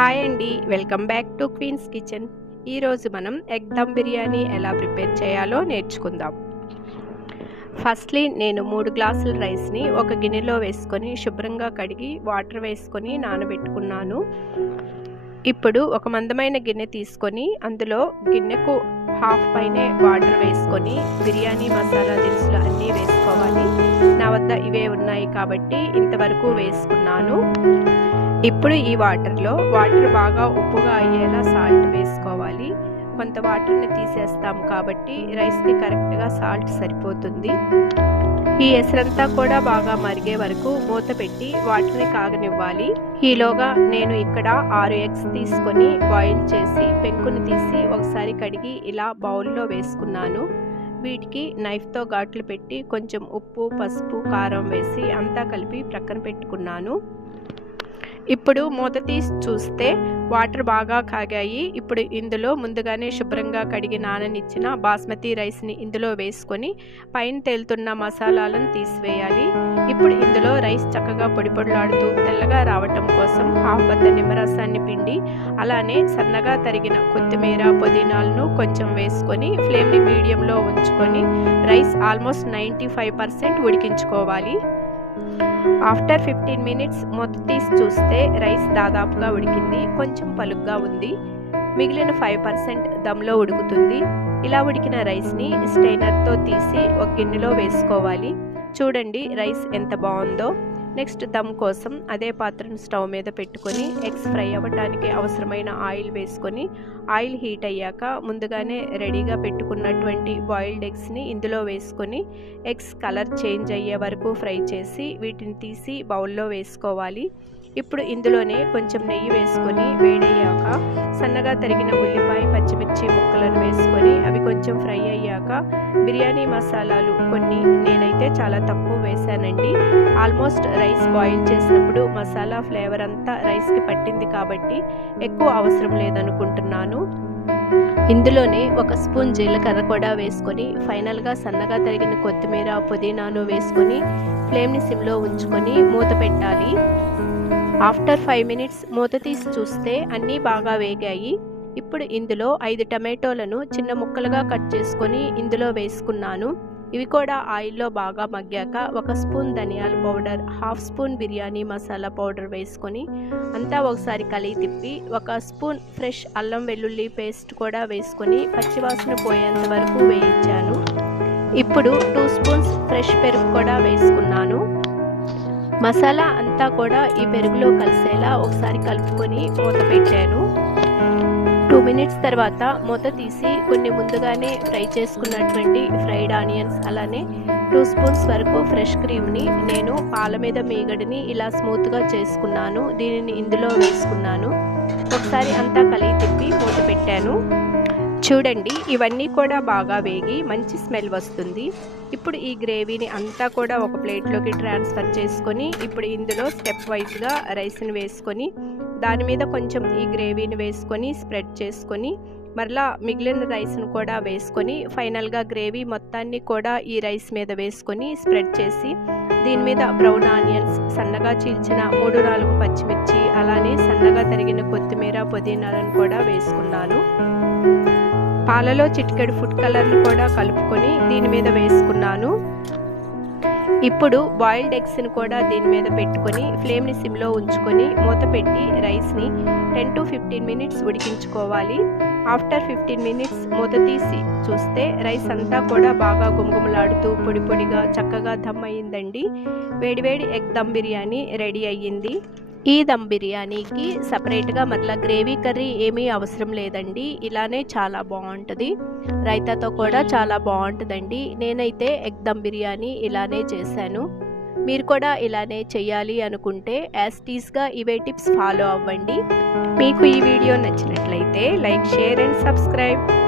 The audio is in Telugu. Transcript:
హాయ్ అండి. Welcome back to queen's kitchen. ఈరోజు మనం ఎగ్ దమ్ బిర్యానీ ఎలా ప్రిపేర్ చేయాలో నేర్చుకుందాం. ఫస్ట్లీ నేను మూడు గ్లాసుల రైస్ని ఒక గిన్నెలో వేసుకొని శుభ్రంగా కడిగి వాటర్ వేసుకొని నానబెట్టుకున్నాను. ఇప్పుడు ఒక మందమైన గిన్నె తీసుకొని అందులో గిన్నెకు హాఫ్ పైనే వాటర్ వేసుకొని బిర్యానీ మసాలా దినుసులు అన్నీ వేసుకోవాలి. నా వద్ద ఇవే ఉన్నాయి కాబట్టి ఇంతవరకు వేసుకున్నాను. ఇప్పుడు ఈ వాటర్లో వాటర్ బాగా ఉప్పుగా అయ్యేలా సాల్ట్ వేసుకోవాలి. కొంత వాటర్ని తీసేస్తాం కాబట్టి రైస్కి కరెక్ట్గా సాల్ట్ సరిపోతుంది. ఈ ఎసరంతా కూడా బాగా మరిగే వరకు మూత పెట్టి వాటర్ని కాగనివ్వాలి. ఈలోగా నేను ఇక్కడ ఆరు ఎగ్స్ తీసుకొని బాయిల్ చేసి పెంకుని తీసి ఒకసారి కడిగి ఇలా బౌల్లో వేసుకున్నాను. వీటికి నైఫ్తో ఘాట్లు పెట్టి కొంచెం ఉప్పు పసుపు కారం వేసి అంతా కలిపి ప్రక్కన పెట్టుకున్నాను. ఇప్పుడు మూత తీసి చూస్తే వాటర్ బాగా కాగాయి. ఇప్పుడు ఇందులో ముందుగానే శుభ్రంగా కడిగి నాననిచ్చిన బాస్మతి రైస్ని ఇందులో వేసుకొని పైన తేలుతున్న మసాలాలను తీసివేయాలి. ఇప్పుడు ఇందులో రైస్ చక్కగా పొడి పొడిలాడుతూ తెల్లగా రావటం కోసం హాఫ్ బద్ద నిమ్మరసాన్ని పిండి అలానే సన్నగా తరిగిన కొత్తిమీర పుదీనాలను కొంచెం వేసుకొని ఫ్లేమ్ని మీడియంలో ఉంచుకొని rice almost ninety five percent ఉడికించుకోవాలి. ఆఫ్టర్ ఫిఫ్టీన్ మినిట్స్ మొత్తం తీసి చూస్తే రైస్ దాదాపుగా ఉడికింది కొంచెం పలుగ్గా ఉంది. మిగిలిన ఫైవ్ పర్సెంట్ దమ్లో ఉడుకుతుంది. ఇలా ఉడికిన రైస్ని స్టెయినర్తో తీసి ఒక గిన్నెలో వేసుకోవాలి. చూడండి రైస్ ఎంత బాగుందో. నెక్స్ట్ దమ్ కోసం అదే పాత్రను స్టవ్ మీద పెట్టుకొని ఎగ్స్ ఫ్రై అవ్వడానికి అవసరమైన ఆయిల్ వేసుకొని ఆయిల్ హీట్ అయ్యాక ముందుగానే రెడీగా పెట్టుకున్నటువంటి బాయిల్డ్ ఎగ్స్ని ఇందులో వేసుకొని ఎగ్స్ కలర్ చేంజ్ అయ్యే వరకు ఫ్రై చేసి వీటిని తీసి బౌల్లో వేసుకోవాలి. ఇప్పుడు ఇందులోనే కొంచెం నెయ్యి వేసుకొని వేడయ్యాక సన్నగా తరిగిన ఉల్లిపాయ పచ్చిమిర్చి ముక్కలను వేసుకొని అవి కొంచెం ఫ్రై అయ్యాక బిర్యానీ మసాలాలు కొన్ని నేనైతే చాలా తక్కువ వేశానండి. ఆల్మోస్ట్ రైస్ బాయిల్ చేసినప్పుడు మసాలా ఫ్లేవర్ అంతా రైస్కి పట్టింది కాబట్టి ఎక్కువ అవసరం లేదనుకుంటున్నాను. ఇందులోనే ఒక స్పూన్ జీలకర్ర కూడా వేసుకొని ఫైనల్గా సన్నగా తరిగిన కొత్తిమీర పుదీనాను వేసుకొని ఫ్లేమ్ని సిమ్లో ఉంచుకొని మూత పెట్టాలి. ఆఫ్టర్ ఫైవ్ మినిట్స్ మూత తీసి చూస్తే అన్నీ బాగా వేగాయి. ఇప్పుడు ఇందులో ఐదు టమాటోలను చిన్న ముక్కలుగా కట్ చేసుకొని ఇందులో వేసుకున్నాను. ఇవి కూడా ఆయిల్లో బాగా మగ్గాక ఒక స్పూన్ ధనియాల powder half spoon biryani masala powder వేసుకొని అంతా ఒకసారి కలిగి తిప్పి ఒక స్పూన్ ఫ్రెష్ అల్లం వెల్లుల్లి పేస్ట్ కూడా వేసుకొని పచ్చివాసన పోయేంత వరకు వేయించాను. ఇప్పుడు టూ స్పూన్స్ ఫ్రెష్ పెరుగు కూడా వేసుకున్నాను. మసాలా అంతా కూడా ఈ పెరుగులో కలిసేలా ఒకసారి కలుపుకొని మూత పెట్టాను. టూ మినిట్స్ తర్వాత మూత తీసి కొన్ని ముందుగానే ఫ్రై చేసుకున్నటువంటి ఫ్రైడ్ ఆనియన్స్ అలానే టూ స్పూన్స్ వరకు ఫ్రెష్ క్రీమ్ని నేను పాల మీద మీగడిని ఇలా స్మూత్గా చేసుకున్నాను. దీనిని ఇందులో వేసుకున్నాను. ఒకసారి అంతా కలిగి తిప్పి మూత పెట్టాను. చూడండి ఇవన్నీ కూడా బాగా వేగి మంచి స్మెల్ వస్తుంది. ఇప్పుడు ఈ గ్రేవీని అంతా కూడా ఒక ప్లేట్లోకి ట్రాన్స్ఫర్ చేసుకొని ఇప్పుడు ఇందులో స్టెప్ వైజ్గా రైస్ని వేసుకొని దాని మీద కొంచెం ఈ గ్రేవీని వేసుకొని స్ప్రెడ్ చేసుకొని మరలా మిగిలిన రైస్ను కూడా వేసుకొని ఫైనల్గా గ్రేవీ మొత్తాన్ని కూడా ఈ రైస్ మీద వేసుకొని స్ప్రెడ్ చేసి దీని మీద బ్రౌన్ ఆనియన్స్ సన్నగా చీల్చిన మూడు నాలుగు పచ్చిమిర్చి అలానే సన్నగా తరిగిన కొత్తిమీర పుదీనాలను కూడా వేసుకున్నాను. పాలలో చిటికెడు ఫుడ్ కలర్ను కూడా కలుపుకొని దీని మీద వేసుకున్నాను. ఇప్పుడు బాయిల్డ్ ఎగ్స్ని కూడా దీని మీద పెట్టుకొని ఫ్లేమ్ని సిమ్లో ఉంచుకొని మూత పెట్టి రైస్ని టెన్ టు ఫిఫ్టీన్ మినిట్స్ ఉడికించుకోవాలి. ఆఫ్టర్ ఫిఫ్టీన్ మినిట్స్ మూత తీసి చూస్తే రైస్ అంతా కూడా బాగా గుమగుమలాడుతూ పొడి పొడిగా చక్కగా దమ్ అయ్యిందండి. వేడివేడి ఎగ్ దమ్ బిర్యానీ రెడీ అయ్యింది. ఈ దమ్ బిర్యానీకి సపరేట్గా మరలా గ్రేవీ కర్రీ ఏమీ అవసరం లేదండి. ఇలానే చాలా బాగుంటుంది రైతాతో కూడా చాలా బాగుంటుందండి నేనైతే ఎగ్ దమ్ బిర్యానీ ఇలానే చేశాను. మీరు కూడా ఇలానే చేయాలి అనుకుంటే యాస్టీస్గా ఇవే టిప్స్ ఫాలో అవ్వండి. మీకు ఈ వీడియో నచ్చినట్లయితే లైక్ షేర్ అండ్ సబ్స్క్రైబ్.